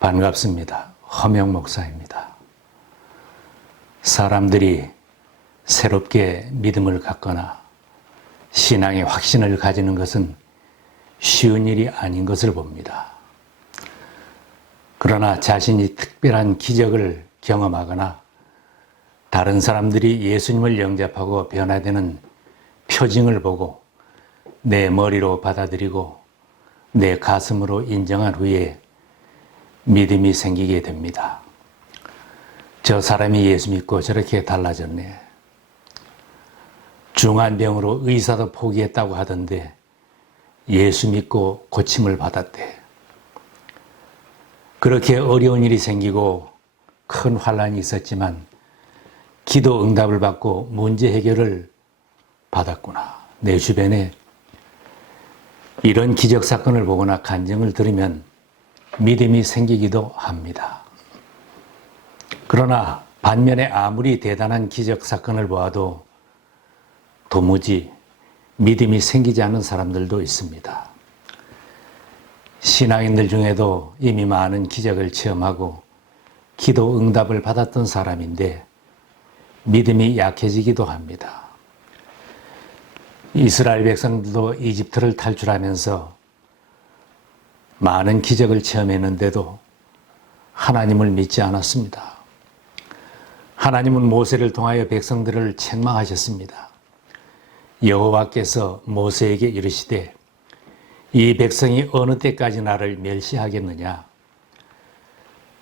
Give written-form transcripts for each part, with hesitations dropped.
반갑습니다. 허명 목사입니다. 사람들이 새롭게 믿음을 갖거나 신앙의 확신을 가지는 것은 쉬운 일이 아닌 것을 봅니다. 그러나 자신이 특별한 기적을 경험하거나 다른 사람들이 예수님을 영접하고 변화되는 표징을 보고 내 머리로 받아들이고 내 가슴으로 인정한 후에 믿음이 생기게 됩니다. 저 사람이 예수 믿고 저렇게 달라졌네. 중한 병으로 의사도 포기했다고 하던데 예수 믿고 고침을 받았대. 그렇게 어려운 일이 생기고 큰 환난이 있었지만 기도 응답을 받고 문제 해결을 받았구나. 내 주변에 이런 기적 사건을 보거나 간증을 들으면 믿음이 생기기도 합니다. 그러나 반면에 아무리 대단한 기적 사건을 보아도 도무지 믿음이 생기지 않는 사람들도 있습니다. 신앙인들 중에도 이미 많은 기적을 체험하고 기도 응답을 받았던 사람인데 믿음이 약해지기도 합니다. 이스라엘 백성들도 이집트를 탈출하면서 많은 기적을 체험했는데도 하나님을 믿지 않았습니다. 하나님은 모세를 통하여 백성들을 책망하셨습니다. 여호와께서 모세에게 이르시되 이 백성이 어느 때까지 나를 멸시하겠느냐?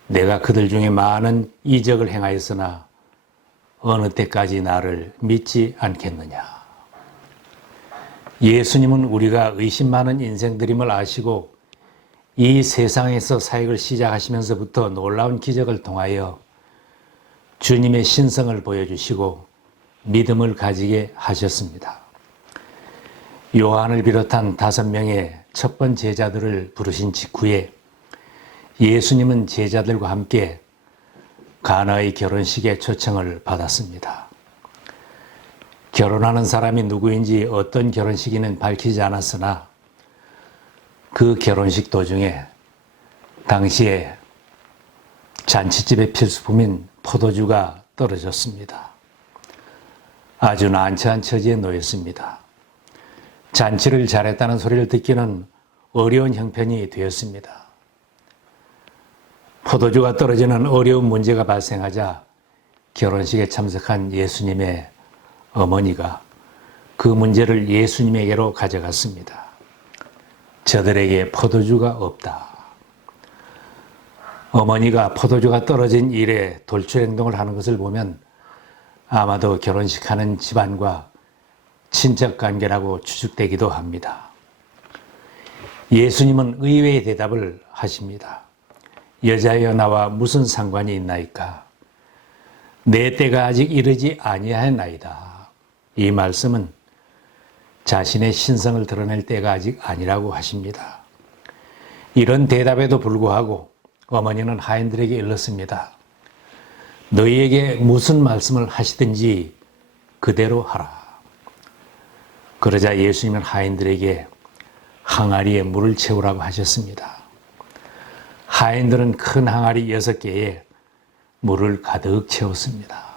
내가 그들 중에 많은 이적을 행하였으나 어느 때까지 나를 믿지 않겠느냐? 예수님은 우리가 의심 많은 인생들임을 아시고 이 세상에서 사역을 시작하시면서부터 놀라운 기적을 통하여 주님의 신성을 보여주시고 믿음을 가지게 하셨습니다. 요한을 비롯한 5명의 첫 번째 제자들을 부르신 직후에 예수님은 제자들과 함께 가나의 결혼식에 초청을 받았습니다. 결혼하는 사람이 누구인지 어떤 결혼식인지는 밝히지 않았으나 그 결혼식 도중에 당시에 잔치집의 필수품인 포도주가 떨어졌습니다. 아주 난처한 처지에 놓였습니다. 잔치를 잘했다는 소리를 듣기는 어려운 형편이 되었습니다. 포도주가 떨어지는 어려운 문제가 발생하자 결혼식에 참석한 예수님의 어머니가 그 문제를 예수님에게로 가져갔습니다. 저들에게 포도주가 없다. 어머니가 포도주가 떨어진 일에 돌출 행동을 하는 것을 보면 아마도 결혼식하는 집안과 친척 관계라고 추측되기도 합니다. 예수님은 의외의 대답을 하십니다. 여자여 나와 무슨 상관이 있나이까? 내 때가 아직 이르지 아니하였나이다. 이 말씀은 자신의 신성을 드러낼 때가 아직 아니라고 하십니다. 이런 대답에도 불구하고 어머니는 하인들에게 일렀습니다. 너희에게 무슨 말씀을 하시든지 그대로 하라. 그러자 예수님은 하인들에게 항아리에 물을 채우라고 하셨습니다. 하인들은 큰 항아리 6개에 물을 가득 채웠습니다.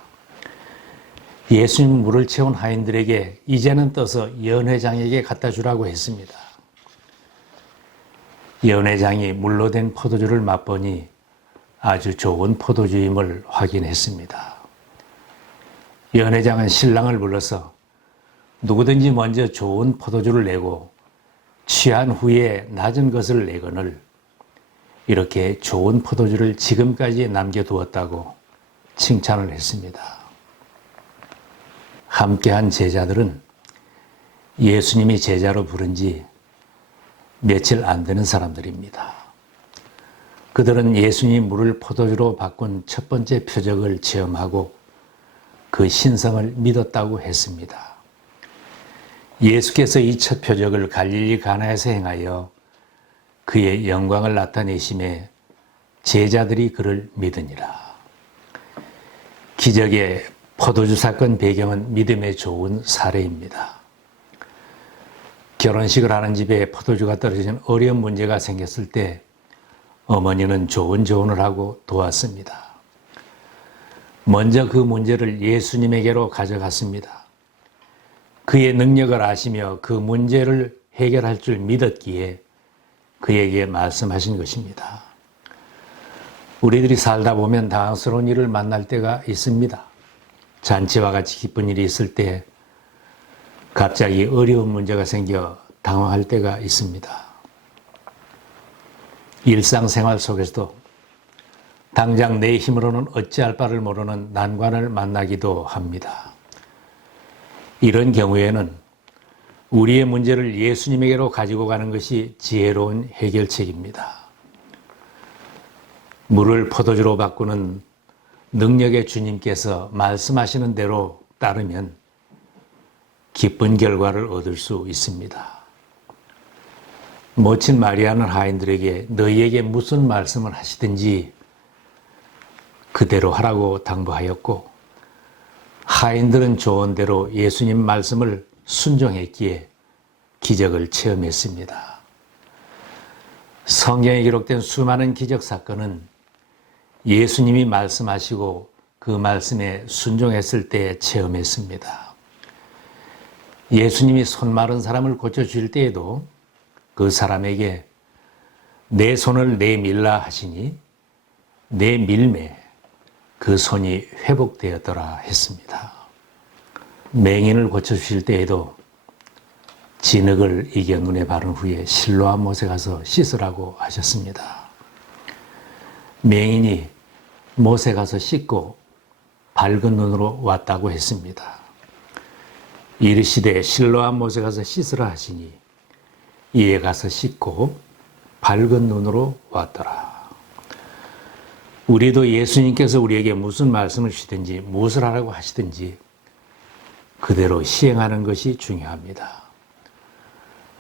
예수님은 물을 채운 하인들에게 이제는 떠서 연회장에게 갖다 주라고 했습니다. 연회장이 물로 된 포도주를 맛보니 아주 좋은 포도주임을 확인했습니다. 연회장은 신랑을 불러서 누구든지 먼저 좋은 포도주를 내고 취한 후에 낮은 것을 내거늘 이렇게 좋은 포도주를 지금까지 남겨두었다고 칭찬을 했습니다. 함께한 제자들은 예수님이 제자로 부른 지 며칠 안 되는 사람들입니다. 그들은 예수님이 물을 포도주로 바꾼 첫 번째 표적을 체험하고 그 신성을 믿었다고 했습니다. 예수께서 이 첫 표적을 갈릴리 가나에서 행하여 그의 영광을 나타내심에 제자들이 그를 믿으니라. 기적의 포도주 사건 배경은 믿음에 좋은 사례입니다. 결혼식을 하는 집에 포도주가 떨어지는 어려운 문제가 생겼을 때 어머니는 좋은 조언을 하고 도왔습니다. 먼저 그 문제를 예수님에게로 가져갔습니다. 그의 능력을 아시며 그 문제를 해결할 줄 믿었기에 그에게 말씀하신 것입니다. 우리들이 살다 보면 당황스러운 일을 만날 때가 있습니다. 잔치와 같이 기쁜 일이 있을 때 갑자기 어려운 문제가 생겨 당황할 때가 있습니다. 일상생활 속에서도 당장 내 힘으로는 어찌할 바를 모르는 난관을 만나기도 합니다. 이런 경우에는 우리의 문제를 예수님에게로 가지고 가는 것이 지혜로운 해결책입니다. 물을 포도주로 바꾸는 능력의 주님께서 말씀하시는 대로 따르면 기쁜 결과를 얻을 수 있습니다. 모친 마리아는 하인들에게 너희에게 무슨 말씀을 하시든지 그대로 하라고 당부하였고, 하인들은 조언대로 예수님 말씀을 순종했기에 기적을 체험했습니다. 성경에 기록된 수많은 기적 사건은 예수님이 말씀하시고 그 말씀에 순종했을 때 체험했습니다. 예수님이 손 마른 사람을 고쳐주실 때에도 그 사람에게 내 손을 내밀라 하시니 내 밀매 그 손이 회복되었더라 했습니다. 맹인을 고쳐주실 때에도 진흙을 이겨 눈에 바른 후에 실로암 못에 가서 씻으라고 하셨습니다. 맹인이 못에 가서 씻고 밝은 눈으로 왔다고 했습니다. 이르시되 실로암 못에 가서 씻으라 하시니 이에 가서 씻고 밝은 눈으로 왔더라. 우리도 예수님께서 우리에게 무슨 말씀을 주시든지 무엇을 하라고 하시든지 그대로 시행하는 것이 중요합니다.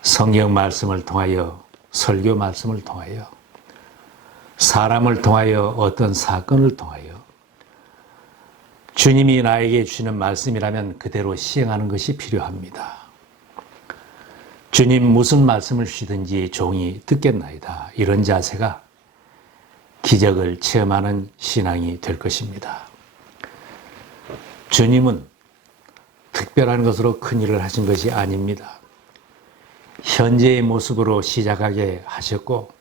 성경 말씀을 통하여, 설교 말씀을 통하여, 사람을 통하여, 어떤 사건을 통하여 주님이 나에게 주시는 말씀이라면 그대로 시행하는 것이 필요합니다. 주님 무슨 말씀을 주시든지 종이 듣겠나이다. 이런 자세가 기적을 체험하는 신앙이 될 것입니다. 주님은 특별한 것으로 큰 일을 하신 것이 아닙니다. 현재의 모습으로 시작하게 하셨고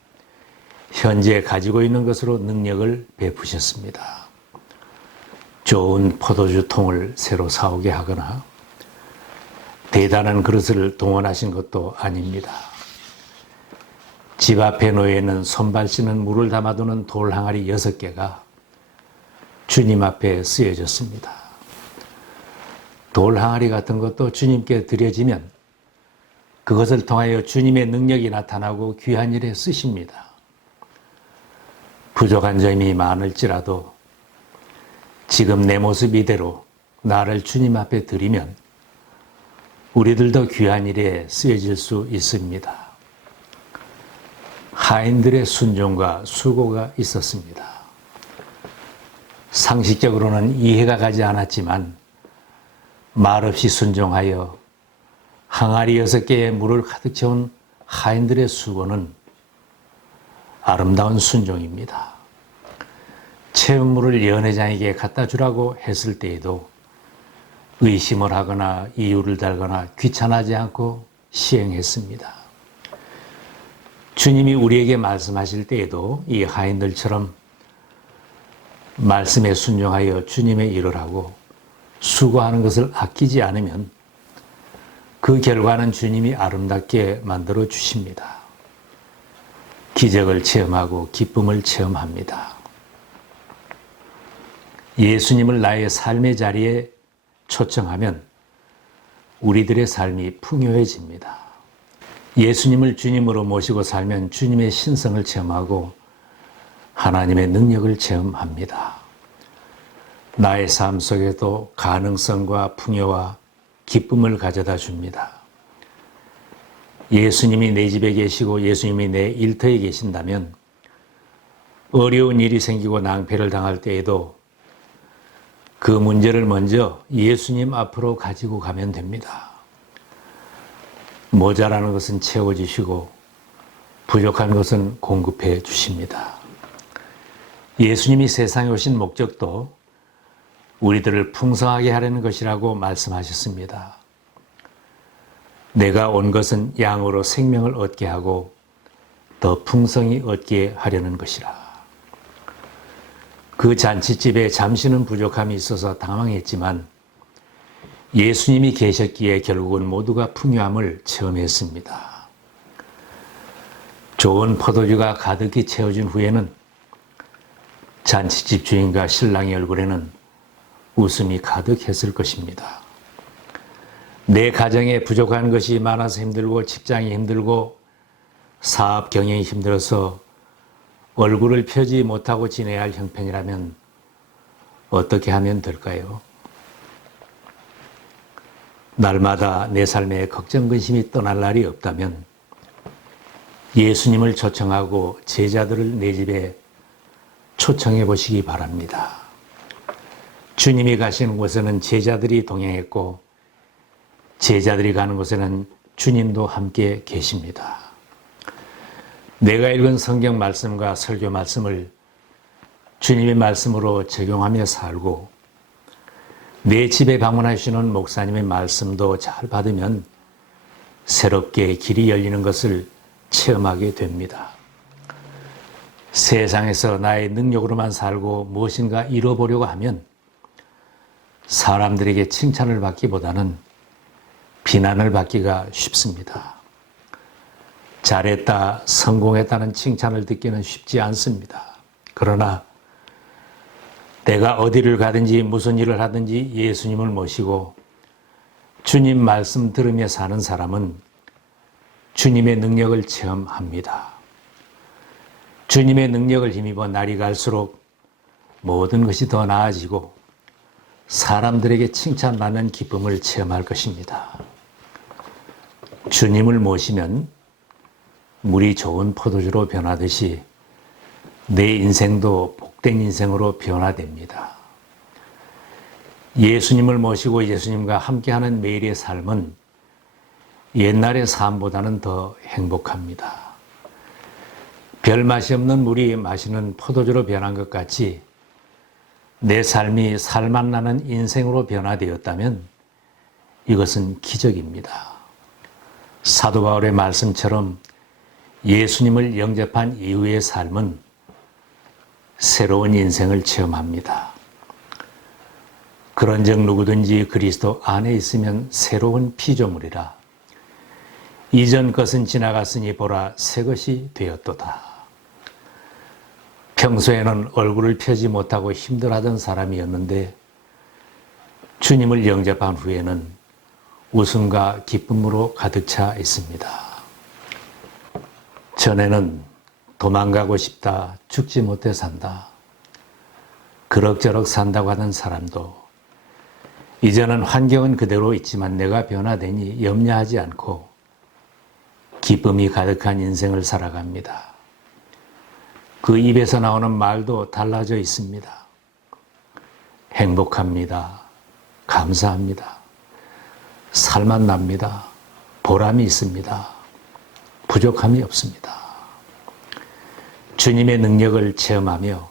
현재 가지고 있는 것으로 능력을 베푸셨습니다. 좋은 포도주 통을 새로 사오게 하거나 대단한 그릇을 동원하신 것도 아닙니다. 집 앞에 놓여 있는 손발 씻는 물을 담아두는 돌 항아리 6개가 주님 앞에 쓰여졌습니다. 돌 항아리 같은 것도 주님께 드려지면 그것을 통하여 주님의 능력이 나타나고 귀한 일에 쓰십니다. 부족한 점이 많을지라도 지금 내 모습 이대로 나를 주님 앞에 드리면 우리들도 귀한 일에 쓰여질 수 있습니다. 하인들의 순종과 수고가 있었습니다. 상식적으로는 이해가 가지 않았지만 말없이 순종하여 항아리 6개의 물을 가득 채운 하인들의 수고는 아름다운 순종입니다. 채운 물을 연회장에게 갖다 주라고 했을 때에도 의심을 하거나 이유를 달거나 귀찮아하지 않고 시행했습니다. 주님이 우리에게 말씀하실 때에도 이 하인들처럼 말씀에 순종하여 주님의 일을 하고 수고하는 것을 아끼지 않으면 그 결과는 주님이 아름답게 만들어 주십니다. 기적을 체험하고 기쁨을 체험합니다. 예수님을 나의 삶의 자리에 초청하면 우리들의 삶이 풍요해집니다. 예수님을 주님으로 모시고 살면 주님의 신성을 체험하고 하나님의 능력을 체험합니다. 나의 삶 속에도 가능성과 풍요와 기쁨을 가져다 줍니다. 예수님이 내 집에 계시고 예수님이 내 일터에 계신다면 어려운 일이 생기고 낭패를 당할 때에도 그 문제를 먼저 예수님 앞으로 가지고 가면 됩니다. 모자라는 것은 채워주시고 부족한 것은 공급해 주십니다. 예수님이 세상에 오신 목적도 우리들을 풍성하게 하려는 것이라고 말씀하셨습니다. 내가 온 것은 양으로 생명을 얻게 하고 더 풍성히 얻게 하려는 것이라. 그 잔치집에 잠시는 부족함이 있어서 당황했지만 예수님이 계셨기에 결국은 모두가 풍요함을 체험했습니다. 좋은 포도주가 가득히 채워진 후에는 잔치집 주인과 신랑의 얼굴에는 웃음이 가득했을 것입니다. 내 가정에 부족한 것이 많아서 힘들고 직장이 힘들고 사업 경영이 힘들어서 얼굴을 펴지 못하고 지내야 할 형편이라면 어떻게 하면 될까요? 날마다 내 삶에 걱정, 근심이 떠날 날이 없다면 예수님을 초청하고 제자들을 내 집에 초청해 보시기 바랍니다. 주님이 가시는 곳에는 제자들이 동행했고 제자들이 가는 곳에는 주님도 함께 계십니다. 내가 읽은 성경 말씀과 설교 말씀을 주님의 말씀으로 적용하며 살고 내 집에 방문하시는 목사님의 말씀도 잘 받으면 새롭게 길이 열리는 것을 체험하게 됩니다. 세상에서 나의 능력으로만 살고 무엇인가 이뤄보려고 하면 사람들에게 칭찬을 받기보다는 비난을 받기가 쉽습니다. 잘했다, 성공했다는 칭찬을 듣기는 쉽지 않습니다. 그러나 내가 어디를 가든지 무슨 일을 하든지 예수님을 모시고 주님 말씀 들으며 사는 사람은 주님의 능력을 체험합니다. 주님의 능력을 힘입어 날이 갈수록 모든 것이 더 나아지고 사람들에게 칭찬받는 기쁨을 체험할 것입니다. 주님을 모시면 물이 좋은 포도주로 변하듯이 내 인생도 복된 인생으로 변화됩니다. 예수님을 모시고 예수님과 함께하는 매일의 삶은 옛날의 삶보다는 더 행복합니다. 별 맛이 없는 물이 마시는 포도주로 변한 것 같이 내 삶이 살맛 나는 인생으로 변화되었다면 이것은 기적입니다. 사도 바울의 말씀처럼 예수님을 영접한 이후의 삶은 새로운 인생을 체험합니다. 그런즉 누구든지 그리스도 안에 있으면 새로운 피조물이라. 이전 것은 지나갔으니 보라 새 것이 되었도다. 평소에는 얼굴을 펴지 못하고 힘들어하던 사람이었는데 주님을 영접한 후에는 웃음과 기쁨으로 가득 차 있습니다. 전에는 도망가고 싶다, 죽지 못해 산다, 그럭저럭 산다고 하던 사람도 이제는 환경은 그대로 있지만 내가 변화되니 염려하지 않고 기쁨이 가득한 인생을 살아갑니다. 그 입에서 나오는 말도 달라져 있습니다. 행복합니다. 감사합니다. 살맛 납니다. 보람이 있습니다. 부족함이 없습니다. 주님의 능력을 체험하며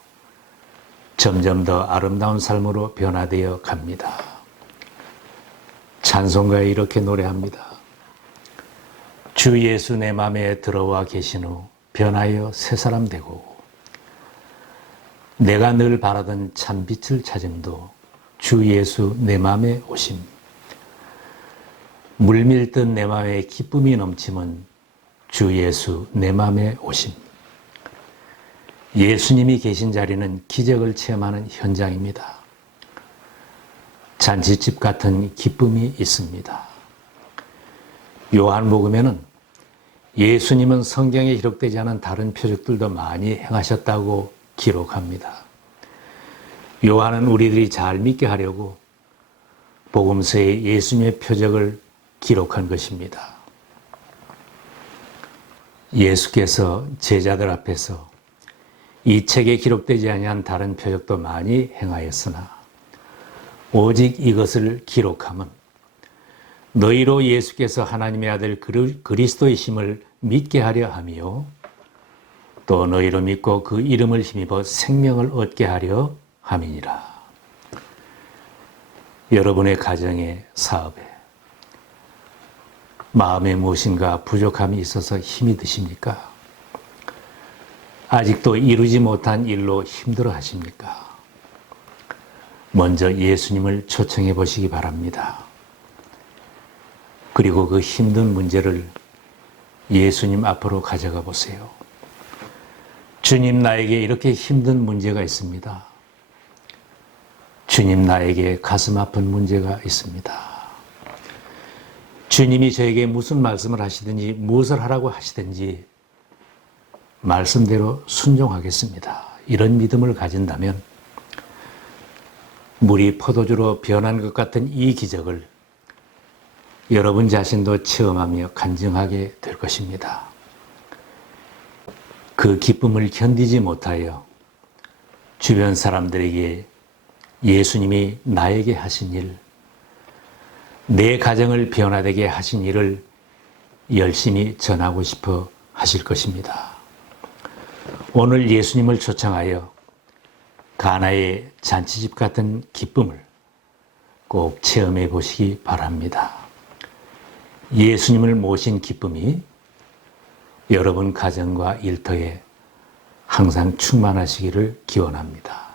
점점 더 아름다운 삶으로 변화되어 갑니다. 찬송가에 이렇게 노래합니다. 주 예수 내 맘에 들어와 계신 후 변하여 새 사람 되고 내가 늘 바라던 참 빛을 찾음도 주 예수 내 맘에 오심. 물밀듯 내 맘에 기쁨이 넘침은 주 예수 내 맘에 오심. 예수님이 계신 자리는 기적을 체험하는 현장입니다. 잔치집 같은 기쁨이 있습니다. 요한복음에는 예수님은 성경에 기록되지 않은 다른 표적들도 많이 행하셨다고 기록합니다. 요한은 우리들이 잘 믿게 하려고 복음서에 예수님의 표적을 기록한 것입니다. 예수께서 제자들 앞에서 이 책에 기록되지 아니한 다른 표적도 많이 행하였으나 오직 이것을 기록함은 너희로 예수께서 하나님의 아들 그리스도이심을 믿게 하려 함이요 또 너희로 믿고 그 이름을 힘입어 생명을 얻게 하려 함이니라. 여러분의 가정에, 사업에, 마음에 무엇인가 부족함이 있어서 힘이 드십니까? 아직도 이루지 못한 일로 힘들어 하십니까? 먼저 예수님을 초청해 보시기 바랍니다. 그리고 그 힘든 문제를 예수님 앞으로 가져가 보세요. 주님, 나에게 이렇게 힘든 문제가 있습니다. 주님, 나에게 가슴 아픈 문제가 있습니다. 주님이 저에게 무슨 말씀을 하시든지 무엇을 하라고 하시든지 말씀대로 순종하겠습니다. 이런 믿음을 가진다면 물이 포도주로 변한 것 같은 이 기적을 여러분 자신도 체험하며 간증하게 될 것입니다. 그 기쁨을 견디지 못하여 주변 사람들에게 예수님이 나에게 하신 일, 내 가정을 변화되게 하신 일을 열심히 전하고 싶어 하실 것입니다. 오늘 예수님을 초청하여 가나의 잔치집 같은 기쁨을 꼭 체험해 보시기 바랍니다. 예수님을 모신 기쁨이 여러분 가정과 일터에 항상 충만하시기를 기원합니다.